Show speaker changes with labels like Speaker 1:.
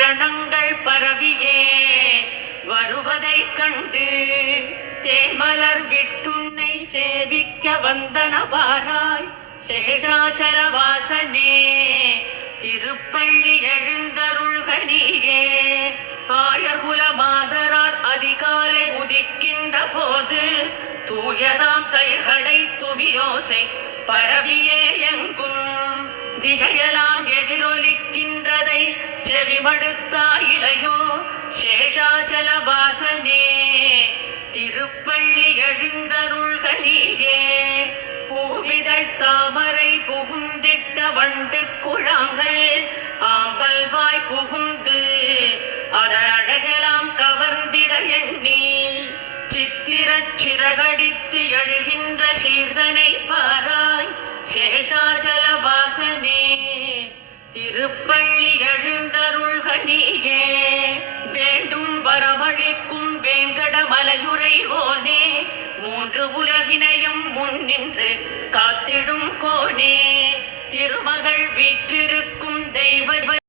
Speaker 1: கிரணங்கள் பரவியே. வருவதைக் கண்டு தேமலர் விட்டுன்னை சேவிக்க வந்தன பாராய். சேஷாச்சல வாசனே திருப்பள்ளி எழுந்தருள்கனியே. ஆயர்குல மாதரார் அதிகாலை உதிக்கின்ற போது தூயதாம் தயிர்கடை துவியோசை பரவியே எங்கும். திசையெல்லாம் செவிமடுத்தாயிலையோ சேஷாச்சல வாசனே திருப்பள்ளி எழுந்தருள்களிலே பூவிதழ் தாமரை புகுந்திட்ட வண்டு குழாங்கள் ஆம்பல்வாய் புகுந்து அதன் திருப்பள்ளி எழுந்தருள்கனியே வேண்டும் வரமளிக்கும் வேங்கட மலையுரை ஓனே மூன்று உலகினையும் முன்னின்று காத்திடும் கோனே. திருமகள் வீற்று